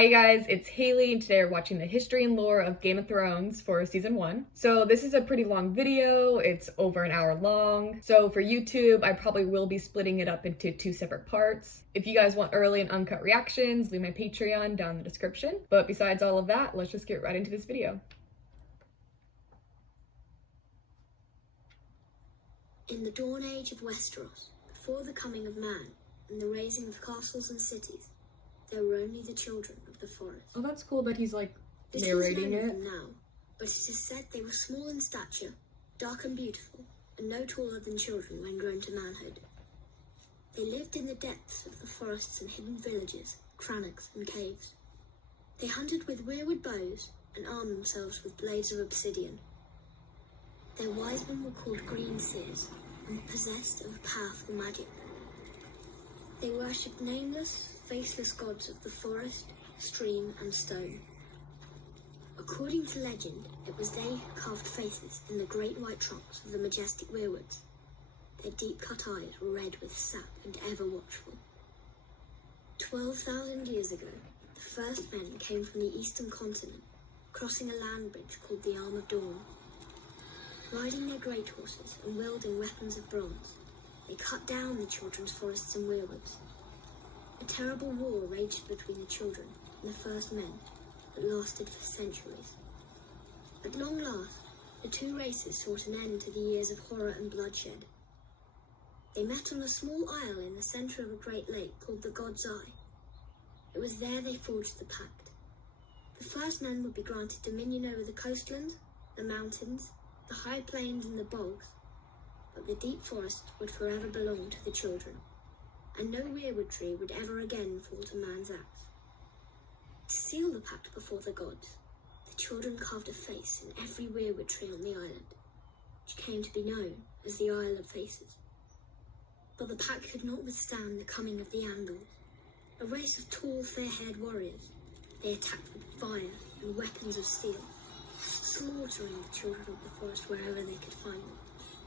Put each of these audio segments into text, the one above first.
Hi guys, it's Haley and today we're watching the history and lore of Game of Thrones for season 1. So this is a pretty long video, it's over an hour long. So for YouTube, I probably will be splitting it up into 2 separate parts. If you guys want early and uncut reactions, leave my Patreon down in the description. But besides all of that, let's just get right into this video. In the dawn age of Westeros, before the coming of man and the raising of castles and cities, there were only the children of the forest. Oh, that's cool that he's like Little narrating is known it. of them now, but it is said they were small in stature, dark and beautiful, and no taller than children when grown to manhood. They lived in the depths of the forests and hidden villages, crannogs and caves. They hunted with weirwood bows and armed themselves with blades of obsidian. Their wise men were called green seers and were possessed of powerful magic. They worshipped nameless, faceless gods of the forest, stream and stone. According to legend, it was they who carved faces in the great white trunks of the majestic weirwoods. Their deep-cut eyes were red with sap and ever watchful. 12,000 years ago, the first men came from the eastern continent, crossing a land bridge called the Arm of Dawn. Riding their great horses and wielding weapons of bronze, they cut down the children's forests and weirwoods. A terrible war raged between the children and the first men that lasted for centuries. At long last, the two races sought an end to the years of horror and bloodshed. They met on a small isle in the centre of a great lake called the God's Eye. It was there they forged the pact. The first men would be granted dominion over the coastlands, the mountains, the high plains and the bogs, but the deep forest would forever belong to the children, and no weirwood tree would ever again fall to man's axe. To seal the pact before the gods, the children carved a face in every weirwood tree on the island, which came to be known as the Isle of Faces. But the pact could not withstand the coming of the Andals, a race of tall, fair-haired warriors. They attacked with fire and weapons of steel, slaughtering the children of the forest wherever they could find them,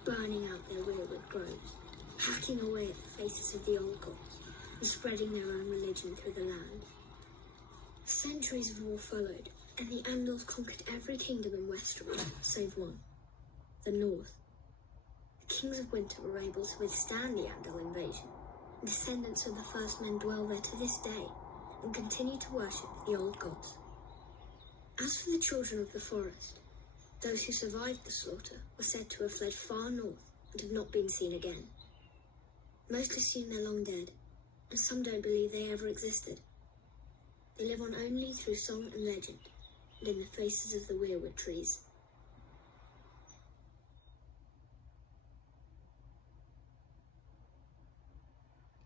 burning out their weirwood groves, hacking away at the faces of the old gods, and spreading their own religion through the land. Centuries of war followed, and the Andals conquered every kingdom in Westeros, save one, the North. The kings of winter were able to withstand the Andal invasion, and descendants of the first men dwell there to this day, and continue to worship the old gods. As for the children of the forest, those who survived the slaughter were said to have fled far north and have not been seen again. Most assume they're long dead, and some don't believe they ever existed. They live on only through song and legend, and in the faces of the weirwood trees.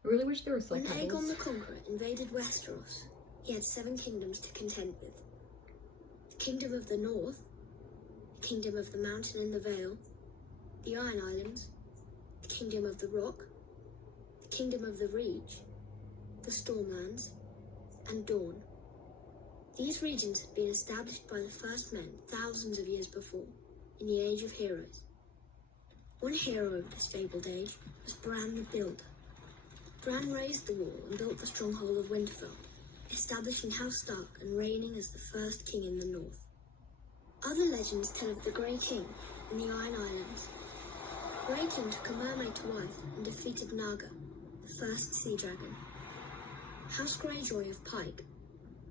I really wish there were When subtitles. Aegon the Conqueror invaded Westeros, he had 7 kingdoms to contend with. The Kingdom of the North, the Kingdom of the Mountain and the Vale, the Iron Islands, the Kingdom of the Rock, the Kingdom of the Reach, the Stormlands, and Dawn. These regions had been established by the first men thousands of years before, in the Age of Heroes. One hero of this fabled age was Bran the Builder. Bran raised the wall and built the stronghold of Winterfell, establishing House Stark and reigning as the first king in the north. Other legends tell of the Grey King in the Iron Islands. Grey King took a mermaid to wife and defeated Naga, the first sea dragon. House Greyjoy of Pike,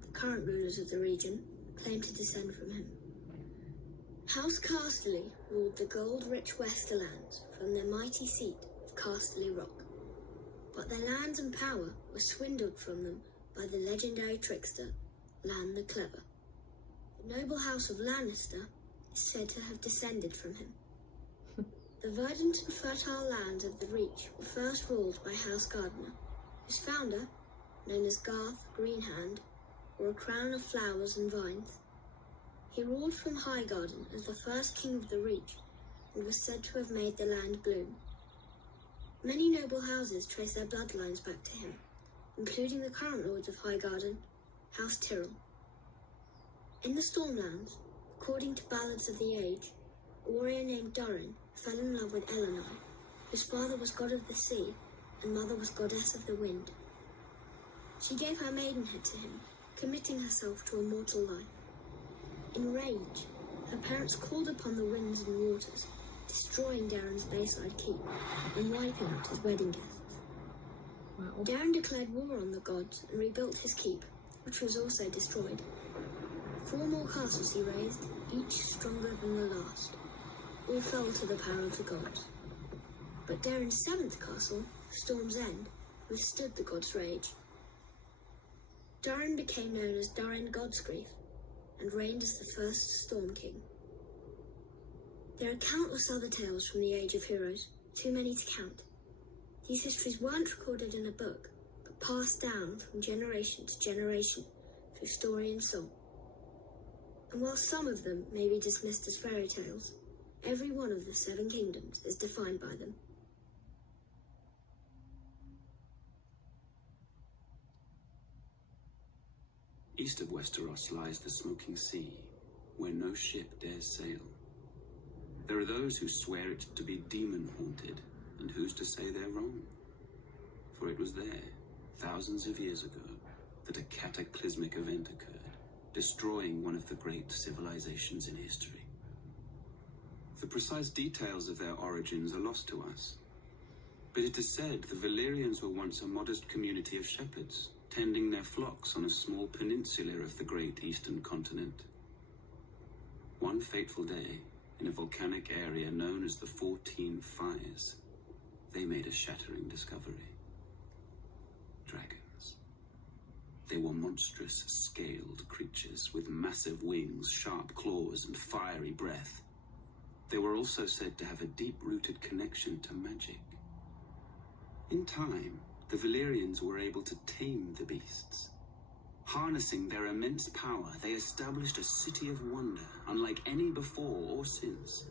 the current rulers of the region, claim to descend from him. House Casterly ruled the gold-rich Westerlands from their mighty seat of Casterly Rock, but their lands and power were swindled from them by the legendary trickster, Lan the Clever. The noble house of Lannister is said to have descended from him. The verdant and fertile lands of the Reach were first ruled by House Gardener, whose founder, known as Garth Greenhand, wore a crown of flowers and vines. He ruled from Highgarden as the first king of the Reach, and was said to have made the land bloom. Many noble houses trace their bloodlines back to him, including the current lords of Highgarden, House Tyrell. In the Stormlands, according to ballads of the age, a warrior named Durin fell in love with Elenai, whose father was god of the sea and mother was goddess of the wind. She gave her maidenhead to him committing herself to a mortal life. In rage, her parents called upon the winds and waters, destroying Darren's bayside keep and wiping out his wedding guests. Wow. Darren declared war on the gods and rebuilt his keep, which was also destroyed. 4 more castles he raised, each stronger than the last. All fell to the power of the gods. But Darren's 7th castle, Storm's End, withstood the gods' rage. Darren became known as Darren Godsgrief and reigned as the first Storm King. There are countless other tales from the Age of Heroes, too many to count. These histories weren't recorded in a book, but passed down from generation to generation through story and song. And while some of them may be dismissed as fairy tales, every one of the 7 kingdoms is defined by them. East of Westeros lies the Smoking Sea, where no ship dares sail. There are those who swear it to be demon-haunted, and who's to say they're wrong? For it was there, thousands of years ago, that a cataclysmic event occurred, destroying one of the great civilizations in history. The precise details of their origins are lost to us, but it is said the Valyrians were once a modest community of shepherds, tending their flocks on a small peninsula of the great eastern continent. One fateful day, in a volcanic area known as the 14 Fires, they made a shattering discovery. Dragons. They were monstrous, scaled creatures with massive wings, sharp claws, and fiery breath. They were also said to have a deep-rooted connection to magic. In time, the Valyrians were able to tame the beasts. Harnessing their immense power, they established a city of wonder, unlike any before or since.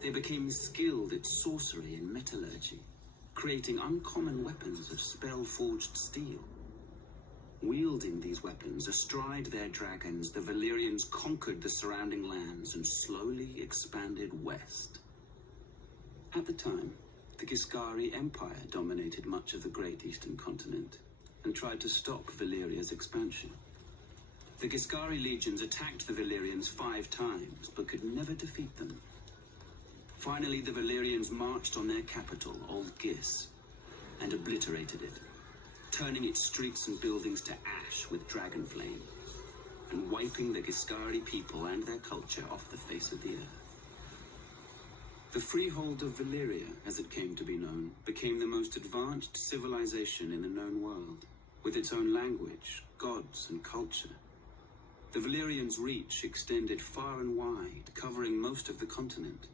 They became skilled at sorcery and metallurgy, creating uncommon weapons of spell-forged steel. Wielding these weapons astride their dragons, the Valyrians conquered the surrounding lands and slowly expanded west. At the time, the Giscari Empire dominated much of the great eastern continent and tried to stop Valyria's expansion. The Giscari legions attacked the Valyrians 5 times, but could never defeat them. Finally, the Valyrians marched on their capital, Old Gis, and obliterated it, turning its streets and buildings to ash with dragon flame, and wiping the Giscari people and their culture off the face of the earth. The freehold of Valyria, as it came to be known, became the most advanced civilization in the known world, with its own language, gods, and culture. The Valyrians' reach extended far and wide, covering most of the continent.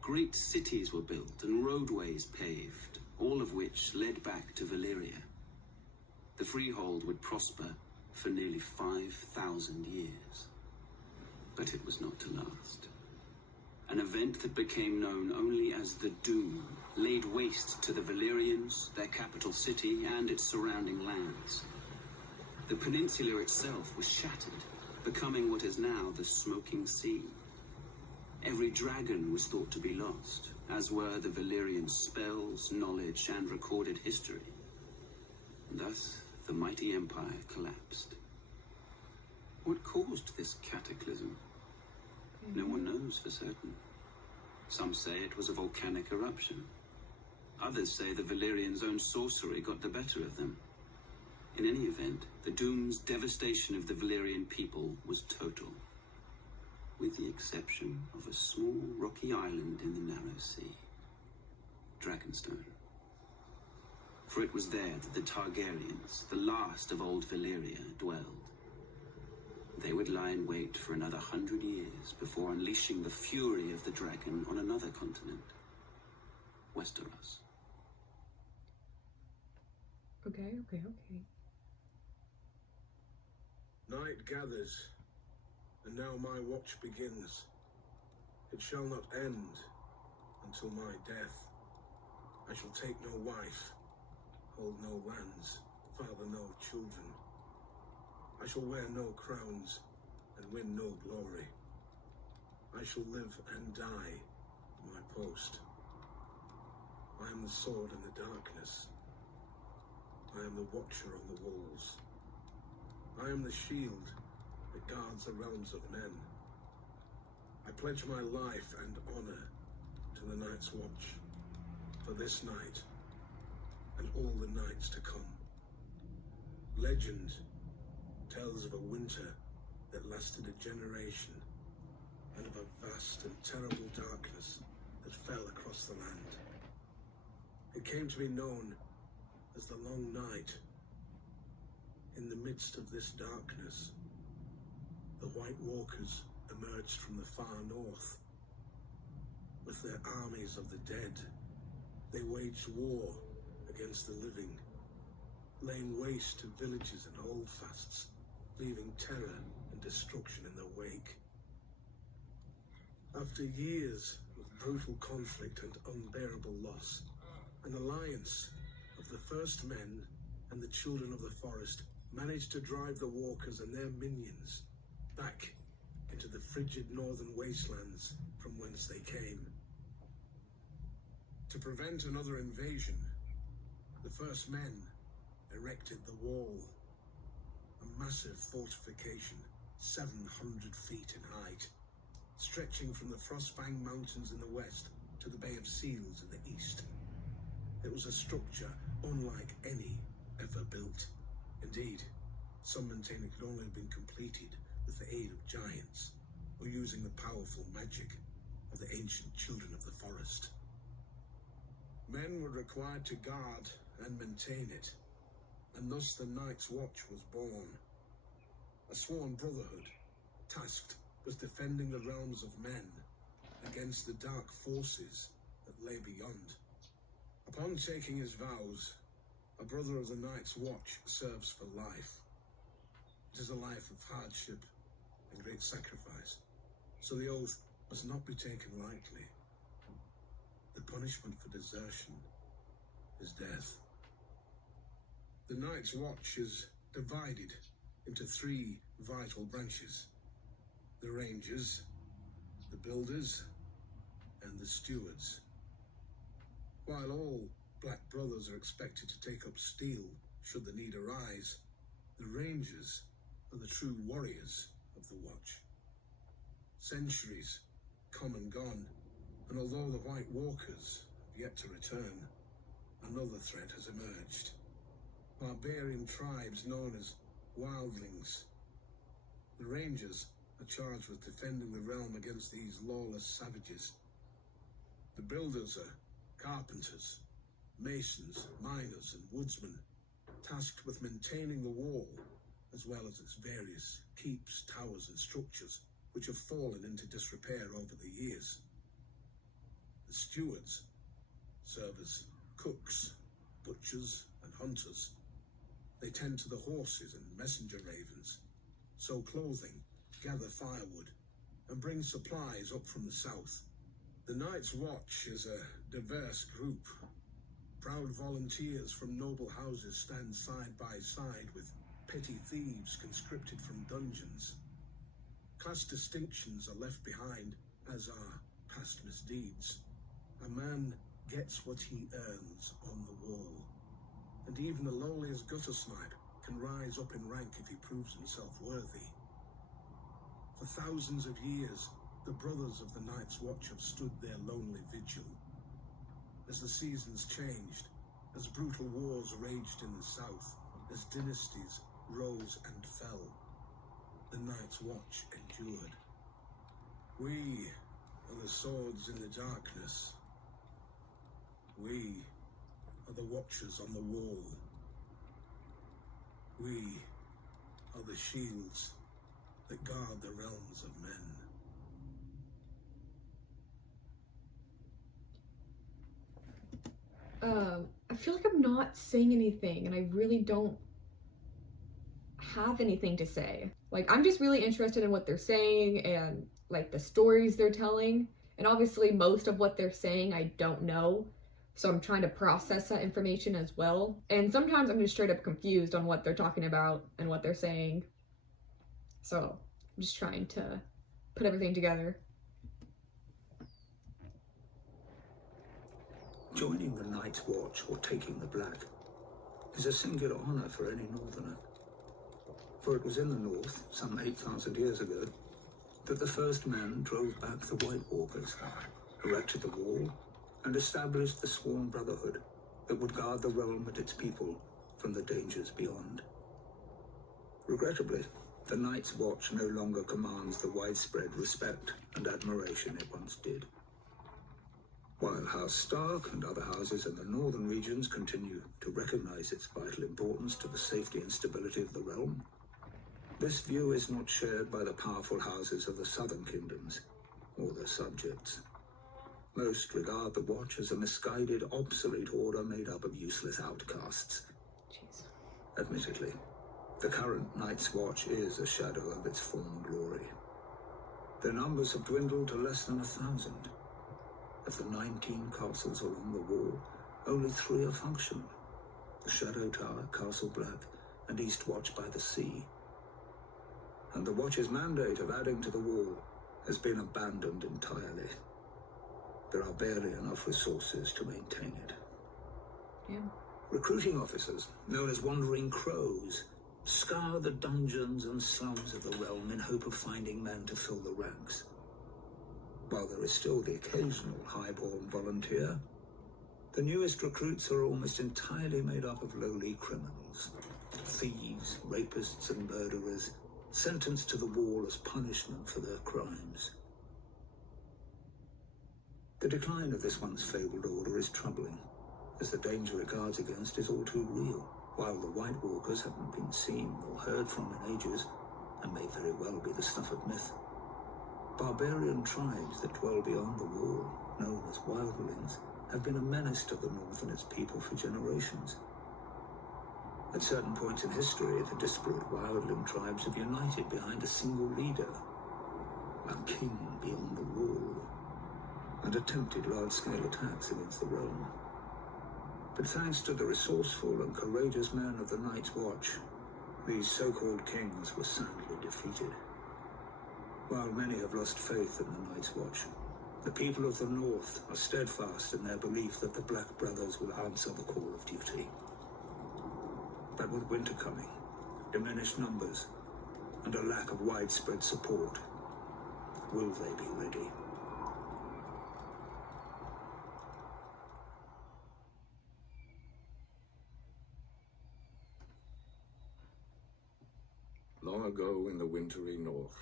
Great cities were built and roadways paved, all of which led back to Valyria. The freehold would prosper for nearly 5,000 years. But it was not to last. An event that became known only as the Doom laid waste to the Valyrians, their capital city, and its surrounding lands. The peninsula itself was shattered, becoming what is now the Smoking Sea. Every dragon was thought to be lost, as were the Valyrian spells, knowledge, and recorded history. And thus, the mighty empire collapsed. What caused this cataclysm? No one knows for certain. Some say it was a volcanic eruption. Others say the Valyrians' own sorcery got the better of them. In any event, the Doom's devastation of the Valyrian people was total, with the exception of a small rocky island in the narrow sea, Dragonstone. For it was there that the Targaryens, the last of old Valyria, dwelled. They would lie in wait for another 100 years before unleashing the fury of the dragon on another continent, Westeros. Okay. Night gathers, and now my watch begins. It shall not end until my death. I shall take no wife, hold no lands, father no children. I shall wear no crowns and win no glory. I shall live and die in my post. I am the sword in the darkness. I am the watcher on the walls. I am the shield that guards the realms of men. I pledge my life and honor to the Night's Watch for this night and all the nights to come. Legend tells of a winter that lasted a generation and of a vast and terrible darkness that fell across the land. It came to be known as the Long Night. In the midst of this darkness, the White Walkers emerged from the far north. With their armies of the dead, they waged war against the living, laying waste to villages and holdfasts, leaving terror and destruction in their wake. After years of brutal conflict and unbearable loss, an alliance of the first men and the children of the forest managed to drive the walkers and their minions back into the frigid northern wastelands from whence they came. To prevent another invasion, the first men erected the Wall, a massive fortification 700 feet in height, stretching from the Frostfang Mountains in the west to the Bay of Seals in the east. It was a structure unlike any ever built. Indeed, some maintain it could only have been completed with the aid of giants, or using the powerful magic of the ancient children of the forest. Men were required to guard and maintain it, and thus the Night's Watch was born. A sworn brotherhood, tasked with defending the realms of men against the dark forces that lay beyond. Upon taking his vows, a brother of the Night's Watch serves for life. It is a life of hardship and great sacrifice, so the oath must not be taken lightly. The punishment for desertion is death. The Night's Watch is divided into three vital branches: the Rangers, the Builders, and the Stewards. While all Black Brothers are expected to take up steel should the need arise, the Rangers are the true warriors of the Watch. Centuries come and gone, and although the White Walkers have yet to return, another threat has emerged. Barbarian tribes known as Wildlings. The Rangers are charged with defending the realm against these lawless savages. The Builders are carpenters, masons, miners, and woodsmen, tasked with maintaining the wall, as well as its various keeps, towers, and structures, which have fallen into disrepair over the years. The Stewards serve as cooks, butchers, and hunters. They tend to the horses and messenger ravens, sew clothing, gather firewood, and bring supplies up from the south. The Night's Watch is a diverse group. Proud volunteers from noble houses stand side by side with petty thieves conscripted from dungeons. Class distinctions are left behind, as are past misdeeds. A man gets what he earns on the wall, and even the lowliest gutter snipe can rise up in rank if he proves himself worthy. For thousands of years, the brothers of the Night's Watch have stood their lonely vigil. As the seasons changed, as brutal wars raged in the south, as dynasties rose and fell, the Night's Watch endured. We are the swords in the darkness. We are the watchers on the wall. We are the shields that guard the realms of men. I feel like I'm not saying anything, and I really don't have anything to say. Like, I'm just really interested in what they're saying and like the stories they're telling. And obviously most of what they're saying I don't know, so I'm trying to process that information as well. And sometimes I'm just straight up confused on what they're talking about and what they're saying. So I'm just trying to put everything together. Joining the Night's Watch, or taking the Black, is a singular honor for any Northerner. For it was in the north, some 8,000 years ago, that the first men drove back the White Walkers, erected the wall, and established the sworn brotherhood that would guard the realm and its people from the dangers beyond. Regrettably, the Night's Watch no longer commands the widespread respect and admiration it once did. While House Stark and other houses in the northern regions continue to recognize its vital importance to the safety and stability of the realm, this view is not shared by the powerful houses of the southern kingdoms or their subjects. Most regard the Watch as a misguided, obsolete order made up of useless outcasts. Jeez. Admittedly, the current Night's Watch is a shadow of its former glory. Their numbers have dwindled to less than 1,000. Of the 19 castles along the wall, only 3 are functional. The Shadow Tower, Castle Black, and East Watch by the Sea. And the Watch's mandate of adding to the wall has been abandoned entirely. There are barely enough resources to maintain it. Yeah. Recruiting officers, known as Wandering Crows, scour the dungeons and slums of the realm in hope of finding men to fill the ranks. While there is still the occasional highborn volunteer, the newest recruits are almost entirely made up of lowly criminals. Thieves, rapists, and murderers, sentenced to the wall as punishment for their crimes. The decline of this once fabled order is troubling, as the danger it guards against is all too real, while the White Walkers haven't been seen or heard from in ages, and may very well be the stuff of myth. Barbarian tribes that dwell beyond the wall, known as wildlings, have been a menace to the North and its people for generations. At certain points in history, the disparate wildling tribes have united behind a single leader, a king beyond the wall, and attempted large-scale attacks against the realm. But thanks to the resourceful and courageous men of the Night's Watch, these so-called kings were soundly defeated. While many have lost faith in the Night's Watch, the people of the North are steadfast in their belief that the Black Brothers will answer the call of duty. But with winter coming, diminished numbers, and a lack of widespread support, will they be ready? Long ago in the wintry north,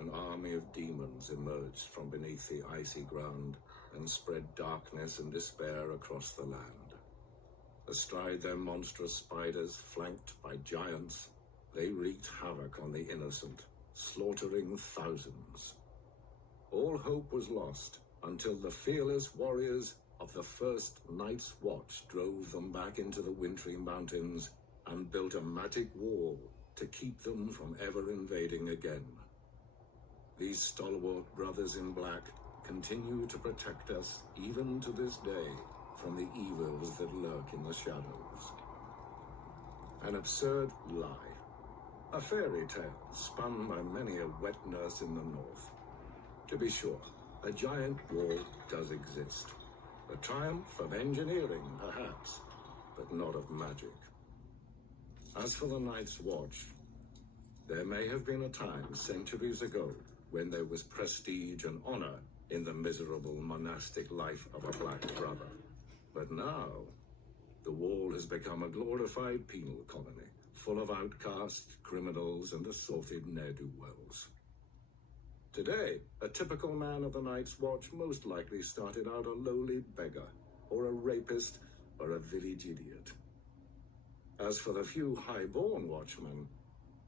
an army of demons emerged from beneath the icy ground and spread darkness and despair across the land. Astride their monstrous spiders, flanked by giants, they wreaked havoc on the innocent, slaughtering thousands. All hope was lost until the fearless warriors of the first Night's Watch drove them back into the wintry mountains and built a magic wall to keep them from ever invading again. These stalwart brothers in black continue to protect us even to this day from the evils that lurk in the shadows. An absurd lie, a fairy tale spun by many a wet nurse in the north. To be sure, a giant wall does exist. A triumph of engineering, perhaps, but not of magic. As for the Night's Watch, there may have been a time centuries ago when there was prestige and honor in the miserable monastic life of a Black Brother. But now, the wall has become a glorified penal colony, full of outcasts, criminals, and assaulted ne'er-do-wells. Today, a typical man of the Night's Watch most likely started out a lowly beggar, or a rapist, or a village idiot. As for the few high-born watchmen,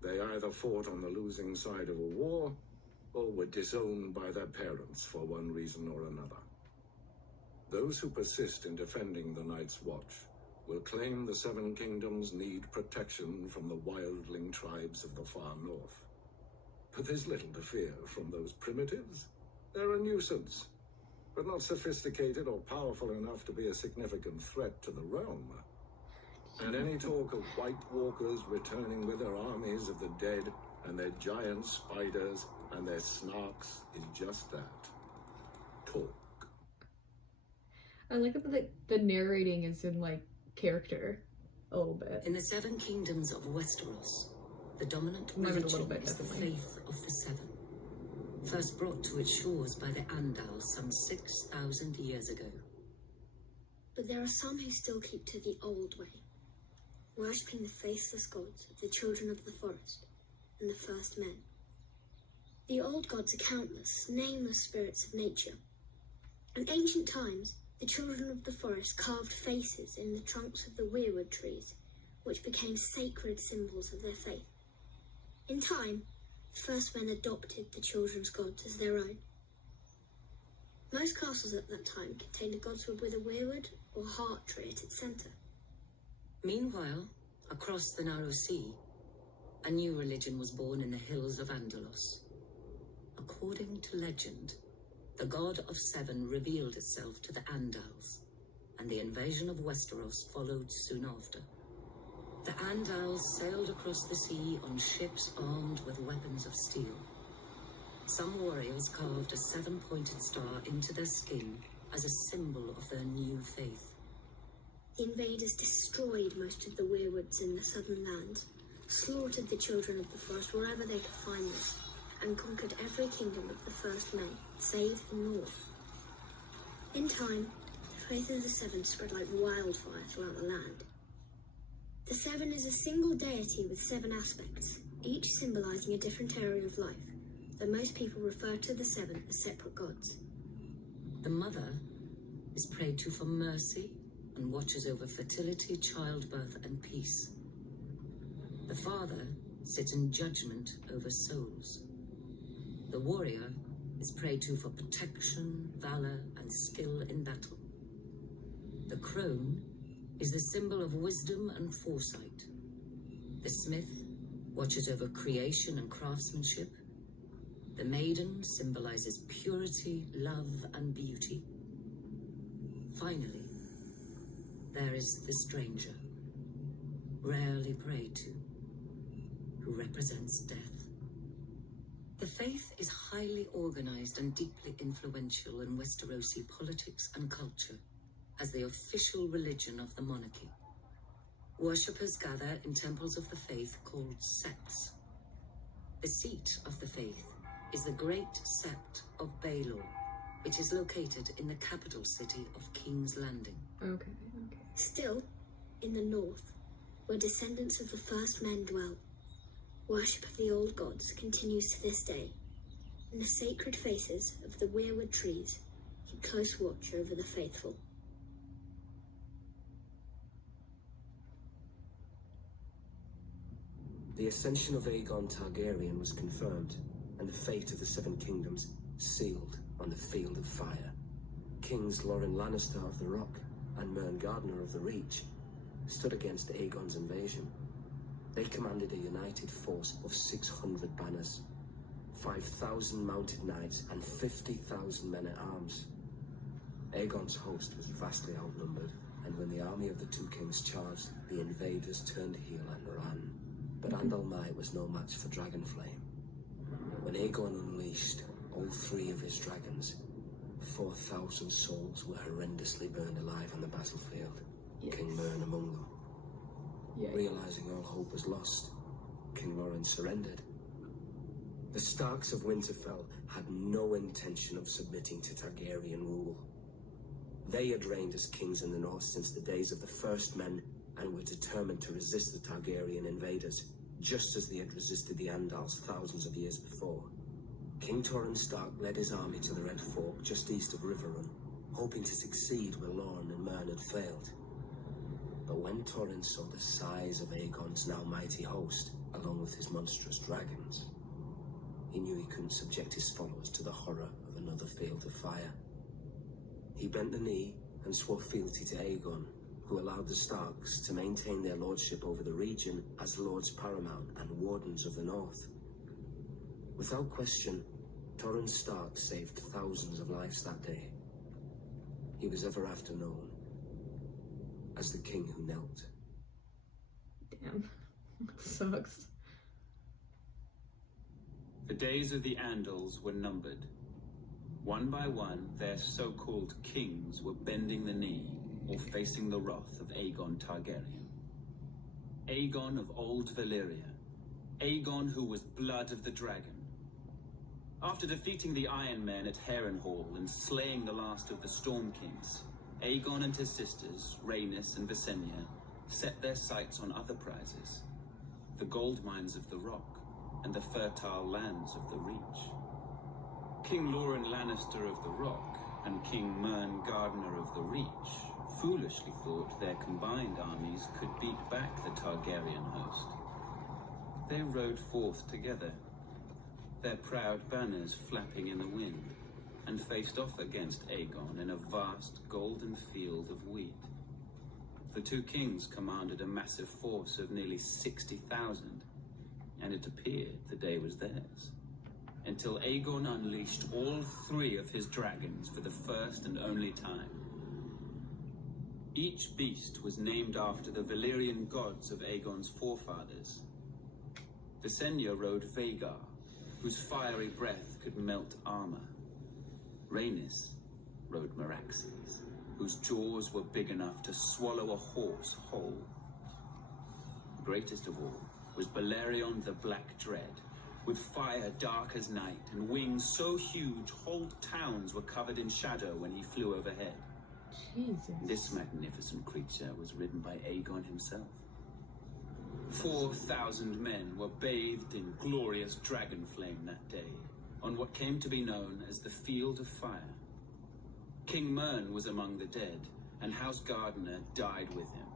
they either fought on the losing side of a war, or were disowned by their parents for one reason or another. Those who persist in defending the Night's Watch will claim the Seven Kingdoms need protection from the wildling tribes of the far north. But there's little to fear from those primitives. They're a nuisance, but not sophisticated or powerful enough to be a significant threat to the realm. And any talk of White Walkers returning with their armies of the dead and their giant spiders and their snarks is just that. Talk. I like that the narrating is in like character a little bit. In the Seven Kingdoms of Westeros, The dominant Remembered a little religion bit, is the definitely. faith of the Seven, first brought to its shores by the Andals some 6,000 years ago. But there are some who still keep to the old way, worshipping the faithless gods of the children of the forest and the first men. The old gods are countless, nameless spirits of nature. In ancient times, the children of the forest carved faces in the trunks of the weirwood trees, which became sacred symbols of their faith. In time, the first men adopted the children's gods as their own. Most castles at that time contained a godswood with a weirwood or heart tree at its centre. Meanwhile, across the narrow sea, a new religion was born in the hills of Andalos. According to legend, the God of Seven revealed itself to the Andals, and the invasion of Westeros followed soon after. The Andals sailed across the sea on ships armed with weapons of steel. Some warriors carved a seven-pointed star into their skin as a symbol of their new faith. The invaders destroyed most of the weirwoods in the southern lands, slaughtered the children of the forest wherever they could find them, and conquered every kingdom of the first men, save the north. In time, the faith of the Seven spread like wildfire throughout the land. The Seven is a single deity with 7 aspects, each symbolizing a different area of life, though most people refer to the Seven as separate gods. The mother is prayed to for mercy and watches over fertility, childbirth, and peace. The father sits in judgment over souls. The warrior is prayed to for protection, valor, and skill in battle. The crone is the symbol of wisdom and foresight. The smith watches over creation and craftsmanship. The maiden symbolizes purity, love, and beauty. Finally, there is the stranger, rarely prayed to, who represents death. The faith is highly organized and deeply influential in Westerosi politics and culture as the official religion of the monarchy. Worshippers gather in temples of the faith called septs. The seat of the faith is the Great Sept of Baelor, which is located in the capital city of King's Landing. Okay. Still, in the north, where descendants of the first men dwell, worship of the old gods continues to this day, and the sacred faces of the weirwood trees keep close watch over the faithful. The ascension of Aegon Targaryen was confirmed, and the fate of the Seven Kingdoms sealed on the Field of Fire. Kings Loren Lannister of the Rock and Mern Gardner of the Reach stood against Aegon's invasion. They commanded a united force of 600 banners, 5,000 mounted knights, and 50,000 men at arms. Aegon's host was vastly outnumbered, and when the army of the two kings charged, the invaders turned heel and ran. But Andal Might was no match for Dragonflame. When Aegon unleashed all 3 of his dragons, 4,000 souls were horrendously burned alive on the battlefield, King Mern among them. Realizing all hope was lost, King Loren surrendered. The Starks of Winterfell had no intention of submitting to Targaryen rule. They had reigned as kings in the north since the days of the First Men and were determined to resist the Targaryen invaders, just as they had resisted the Andals thousands of years before. King Torrhen Stark led his army to the Red Fork just east of Riverrun, hoping to succeed where Lorne and Mern had failed. But when Torrhen saw the size of Aegon's now mighty host, along with his monstrous dragons, he knew he couldn't subject his followers to the horror of another Field of Fire. He bent the knee and swore fealty to Aegon, who allowed the Starks to maintain their lordship over the region as Lords Paramount and Wardens of the North. Without question, Torrhen Stark saved thousands of lives that day. He was ever after known as the king who knelt. Damn. That sucks. The days of the Andals were numbered. One by one, their so-called kings were bending the knee or facing the wrath of Aegon Targaryen. Aegon of Old Valyria, Aegon, who was blood of the dragon. After defeating the Iron Men at Harrenhal and slaying the last of the Storm Kings, Aegon and his sisters, Rhaenys and Visenya, set their sights on other prizes, the gold mines of the Rock and the fertile lands of the Reach. King Loren Lannister of the Rock and King Mern Gardener of the Reach foolishly thought their combined armies could beat back the Targaryen host. They rode forth together, their proud banners flapping in the wind, and faced off against Aegon in a vast golden field of wheat. The two kings commanded a massive force of nearly 60,000, and it appeared the day was theirs, until Aegon unleashed all three of his dragons for the first and only time. Each beast was named after the Valyrian gods of Aegon's forefathers. Visenya rode Vhagar, whose fiery breath could melt armor. Rhaenys rode Meraxes, whose jaws were big enough to swallow a horse whole. Greatest of all was Balerion the Black Dread, with fire dark as night and wings so huge whole towns were covered in shadow when he flew overhead. Jesus. This magnificent creature was ridden by Aegon himself. 4,000 men were bathed in glorious dragon flame that day, on what came to be known as the Field of Fire. King Mern was among the dead, and House Gardener died with him.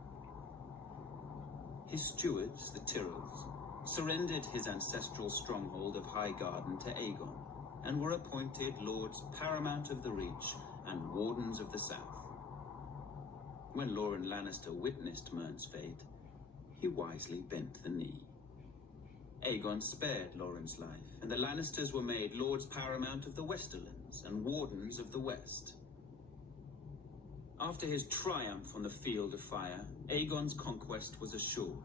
His stewards, the Tyrells, surrendered his ancestral stronghold of Highgarden to Aegon, and were appointed Lords Paramount of the Reach and Wardens of the South. When Loren Lannister witnessed Mern's fate, he wisely bent the knee. Aegon spared Loren's life, and the Lannisters were made Lords Paramount of the Westerlands and Wardens of the West. After his triumph on the Field of Fire, Aegon's conquest was assured.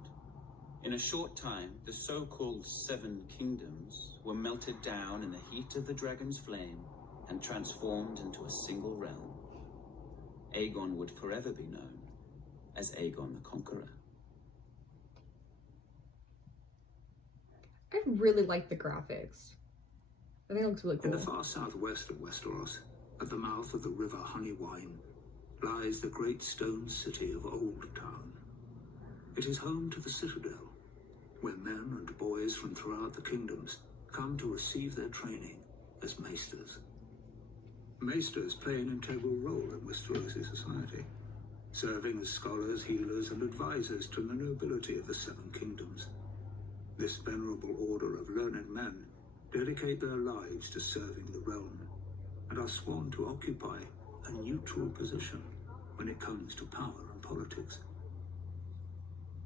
In a short time, the so-called Seven Kingdoms were melted down in the heat of the dragon's flame and transformed into a single realm. Aegon would forever be known as Aegon the Conqueror. I really like the graphics. I think it looks really cool. In the far southwest of Westeros, at the mouth of the river Honeywine, lies the great stone city of Old Town. It is home to the Citadel, where men and boys from throughout the kingdoms come to receive their training as maesters. Maesters play an integral role in Westerosi society, serving as scholars, healers, and advisors to the nobility of the Seven Kingdoms. This venerable order of learned men dedicate their lives to serving the realm and are sworn to occupy a neutral position when it comes to power and politics.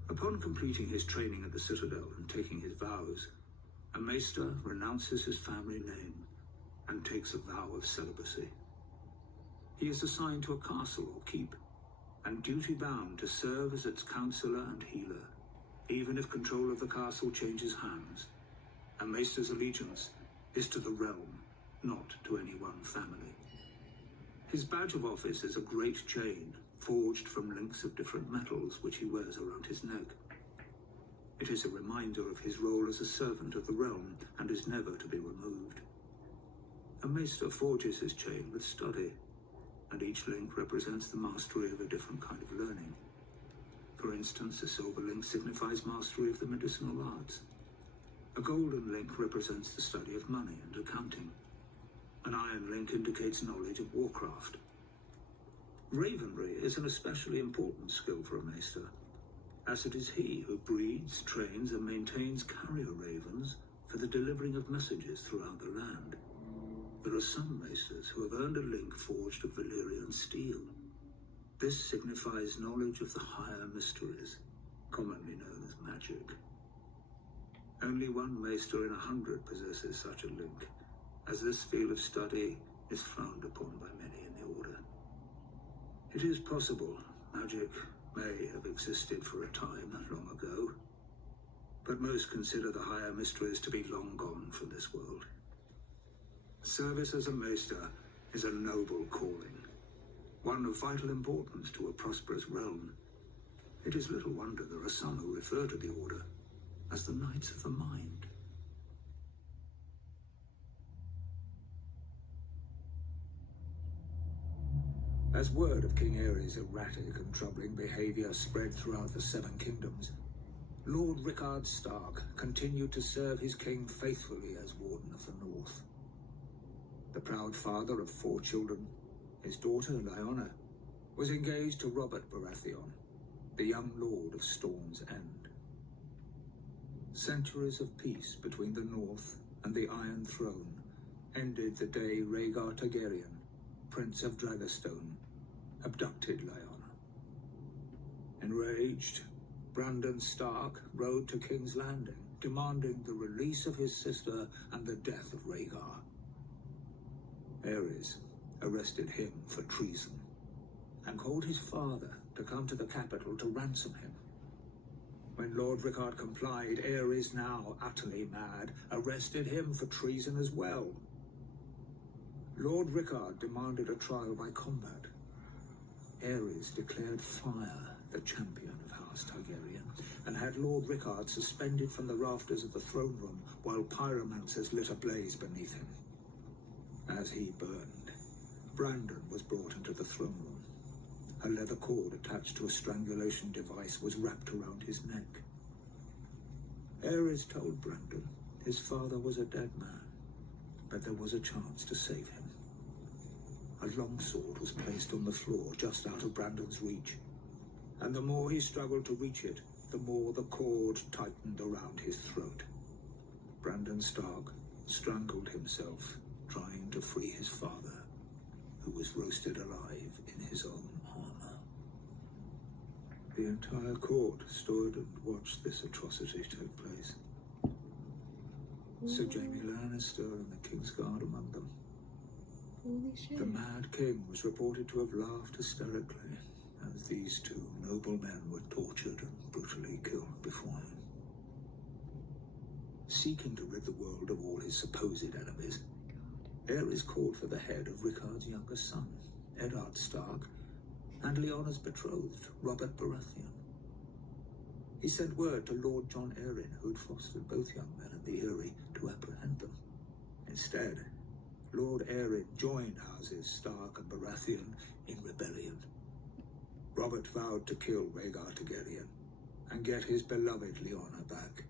Upon completing his training at the Citadel and taking his vows, a maester renounces his family name and takes a vow of celibacy. He is assigned to a castle or keep, and duty-bound to serve as its counselor and healer, even if control of the castle changes hands. A maester's allegiance is to the realm, not to any one family. His badge of office is a great chain, forged from links of different metals which he wears around his neck. It is a reminder of his role as a servant of the realm and is never to be removed. A maester forges his chain with study, and each link represents the mastery of a different kind of learning. For instance, a silver link signifies mastery of the medicinal arts. A golden link represents the study of money and accounting. An iron link indicates knowledge of warcraft. Ravenry is an especially important skill for a maester, as it is he who breeds, trains, and maintains carrier ravens for the delivering of messages throughout the land. There are some maesters who have earned a link forged of Valyrian steel. This signifies knowledge of the higher mysteries, commonly known as magic. Only one maester in 100 possesses such a link, as this field of study is frowned upon by many in the Order. It is possible magic may have existed for a time long ago, but most consider the higher mysteries to be long gone from this world. Service as a maester is a noble calling, one of vital importance to a prosperous realm. It is little wonder there are some who refer to the Order as the Knights of the Mind. As word of King Aerys' erratic and troubling behavior spread throughout the Seven Kingdoms, Lord Rickard Stark continued to serve his king faithfully as Warden of the North. The proud father of 4 children, his daughter Lyanna, was engaged to Robert Baratheon, the young Lord of Storm's End. Centuries of peace between the North and the Iron Throne ended the day Rhaegar Targaryen, Prince of Dragonstone, abducted Lyanna. Enraged, Brandon Stark rode to King's Landing, demanding the release of his sister and the death of Rhaegar. Aerys arrested him for treason and called his father to come to the capital to ransom him. When Lord Rickard complied, Aerys, now utterly mad, arrested him for treason as well. Lord Rickard demanded a trial by combat. Aerys declared fire the champion of House Targaryen and had Lord Rickard suspended from the rafters of the throne room while pyromancers lit a blaze beneath him. As he burned, Brandon was brought into the throne room. A leather cord attached to a strangulation device was wrapped around his neck. Aerys told Brandon his father was a dead man, but there was a chance to save him. A long sword was placed on the floor just out of Brandon's reach, and the more he struggled to reach it, the more the cord tightened around his throat. Brandon Stark strangled himself, trying to free his father, who was roasted alive in his own armor. The entire court stood and watched this atrocity take place. Sir Jaime Lannister and the Kingsguard among them. Holy shit. The Mad King was reported to have laughed hysterically as these 2 noble men were tortured and brutally killed before him. Seeking to rid the world of all his supposed enemies, Aerys called for the head of Rickard's younger son, Eddard Stark, and Lyanna's betrothed, Robert Baratheon. He sent word to Lord Jon Arryn, who'd fostered both young men in the Eyrie, to apprehend them. Instead, Lord Arryn joined houses Stark and Baratheon in rebellion. Robert vowed to kill Rhaegar Targaryen and get his beloved Lyanna back.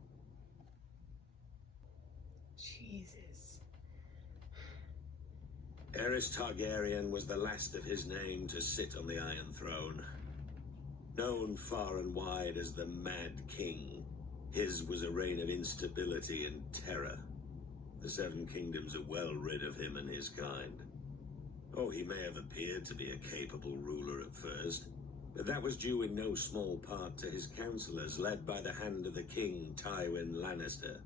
Jesus. Aerys Targaryen was the last of his name to sit on the Iron Throne. Known far and wide as the Mad King, his was a reign of instability and terror. The Seven Kingdoms are well rid of him and his kind. Oh, he may have appeared to be a capable ruler at first, but that was due in no small part to his counselors, led by the hand of the king, Tywin Lannister.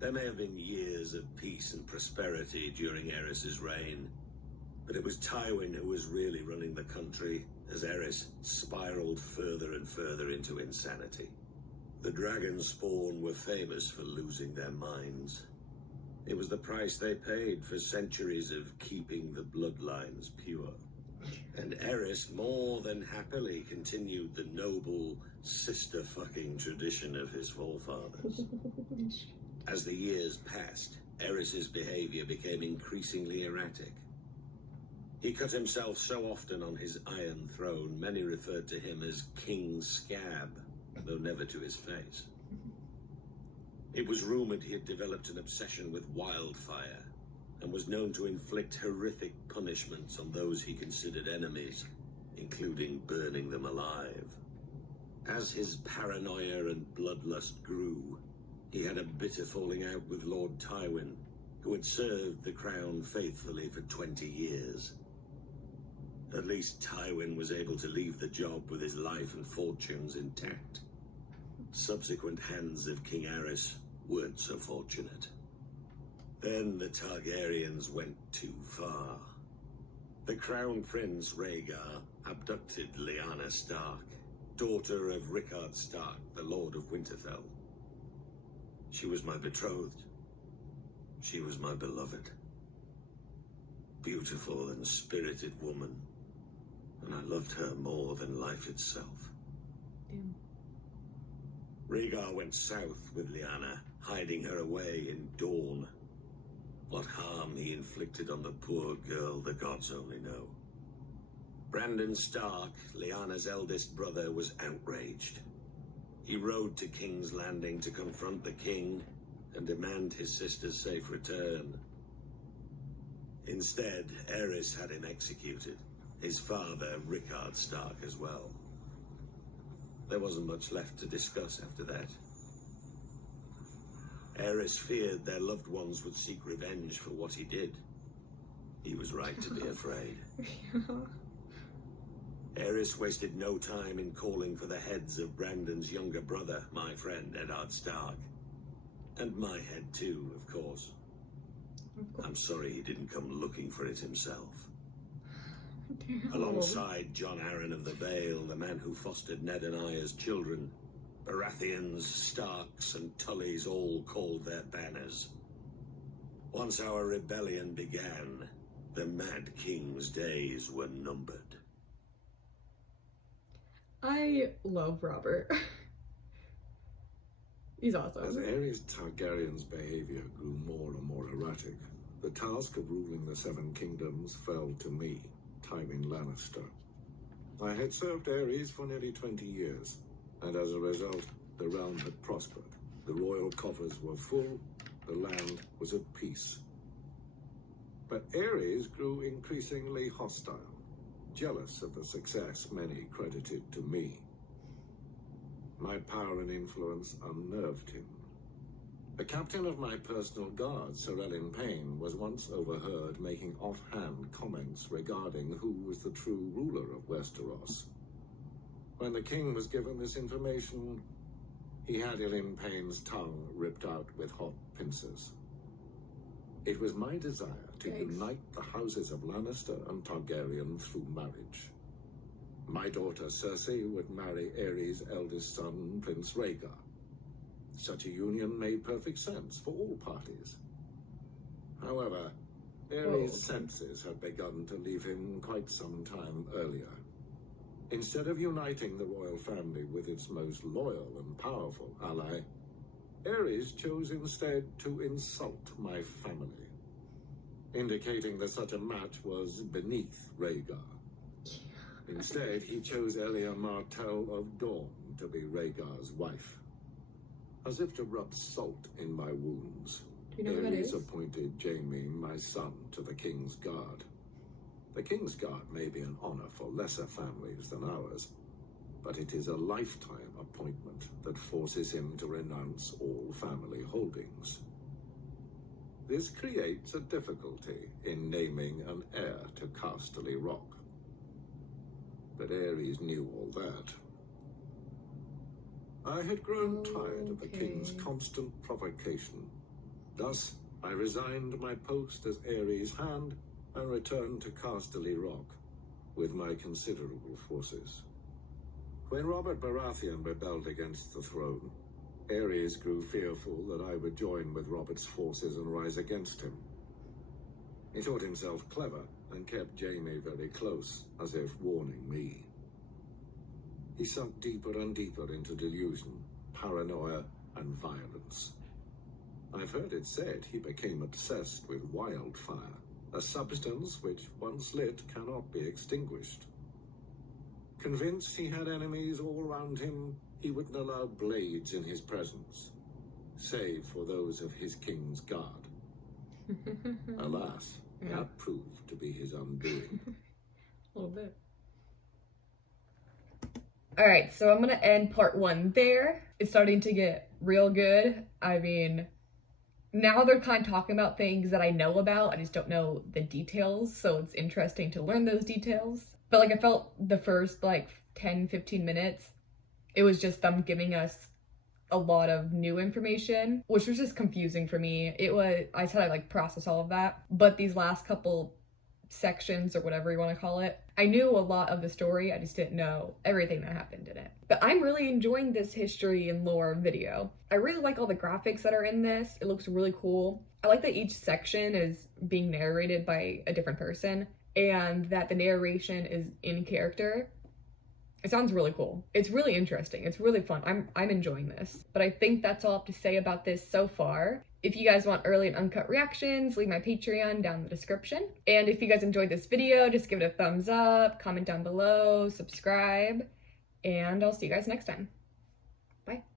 There may have been years of peace and prosperity during Aerys's reign, but it was Tywin who was really running the country as Aerys spiraled further and further into insanity. The dragon spawn were famous for losing their minds. It was the price they paid for centuries of keeping the bloodlines pure. And Aerys more than happily continued the noble sister-fucking tradition of his forefathers. As the years passed, Aerys's behavior became increasingly erratic. He cut himself so often on his Iron Throne, many referred to him as King Scab, though never to his face. It was rumored he had developed an obsession with wildfire and was known to inflict horrific punishments on those he considered enemies, including burning them alive. As his paranoia and bloodlust grew, he had a bitter falling out with Lord Tywin, who had served the crown faithfully for 20 years. At least Tywin was able to leave the job with his life and fortunes intact. Subsequent hands of King Aerys weren't so fortunate. Then the Targaryens went too far. The Crown Prince Rhaegar abducted Lyanna Stark, daughter of Rickard Stark, the Lord of Winterfell. She was my betrothed. She was my beloved. Beautiful and spirited woman, and I loved her more than life itself. Damn. Rhaegar went south with Lyanna, hiding her away in Dorne. What harm he inflicted on the poor girl, the gods only know. Brandon Stark, Lyanna's eldest brother, was outraged. He rode to King's Landing to confront the king and demand his sister's safe return. Instead, Aerys had him executed, his father, Rickard Stark, as well. There wasn't much left to discuss after that. Aerys feared their loved ones would seek revenge for what he did. He was right to be afraid. Aerys wasted no time in calling for the heads of Brandon's younger brother, my friend Eddard Stark. And my head too, of course. I'm sorry he didn't come looking for it himself. Damn. Alongside Jon Arryn of the Vale, the man who fostered Ned and I as children, Baratheons, Starks, and Tullys all called their banners. Once our rebellion began, the Mad King's days were numbered. I love Robert. He's awesome. As Aerys Targaryen's behavior grew more and more erratic, the task of ruling the Seven Kingdoms fell to me, Tywin Lannister. I had served Aerys for nearly 20 years, and as a result, the realm had prospered. The royal coffers were full, the land was at peace. But Aerys grew increasingly hostile, jealous of the success many credited to me. My power and influence unnerved him. The captain of my personal guard, Sir Ellen Payne, was once overheard making offhand comments regarding who was the true ruler of Westeros. When the king was given this information, he had Ellen Payne's tongue ripped out with hot pincers. It was my desire to unite the houses of Lannister and Targaryen through marriage. My daughter Cersei would marry Aerys' eldest son, Prince Rhaegar. Such a union made perfect sense for all parties. However, Aerys' senses had begun to leave him quite some time earlier. Instead of uniting the royal family with its most loyal and powerful ally, Aerys chose instead to insult my family, indicating that such a match was beneath Rhaegar. Instead, he chose Elia Martell of Dorne to be Rhaegar's wife. As if to rub salt in my wounds, Do you know who that is? Aerys appointed Jaime, my son, to the King's Guard. The King's Guard may be an honor for lesser families than ours, but it is a lifetime appointment that forces him to renounce all family holdings. This creates a difficulty in naming an heir to Casterly Rock. But Aerys knew all that. I had grown tired of the king's constant provocation. Thus, I resigned my post as Aerys' hand and returned to Casterly Rock with my considerable forces. When Robert Baratheon rebelled against the throne, Aerys grew fearful that I would join with Robert's forces and rise against him. He thought himself clever and kept Jaime very close, as if warning me. He sunk deeper and deeper into delusion, paranoia, and violence. I've heard it said he became obsessed with wildfire, a substance which, once lit, cannot be extinguished. Convinced he had enemies all around him, he wouldn't allow blades in his presence, save for those of his King's Guard. Alas, that proved to be his undoing. A little bit. Alright, so I'm gonna end part 1 there. It's starting to get real good. I mean, now they're kind of talking about things that I know about. I just don't know the details, so it's interesting to learn those details. But like, I felt the first 10-15 minutes, it was just them giving us a lot of new information, which was just confusing for me. I said I process all of that, but these last couple sections, or whatever you want to call it, I knew a lot of the story, I just didn't know everything that happened in it. But I'm really enjoying this history and lore video. I really like all the graphics that are in this. It looks really cool. I like that each section is being narrated by a different person, and that the narration is in character. It sounds really cool. It's really interesting. It's really fun. I'm enjoying this. But I think that's all I have to say about this so far. If you guys want early and uncut reactions, leave my Patreon down in the description. And if you guys enjoyed this video, just give it a thumbs up, comment down below, subscribe, and I'll see you guys next time. Bye.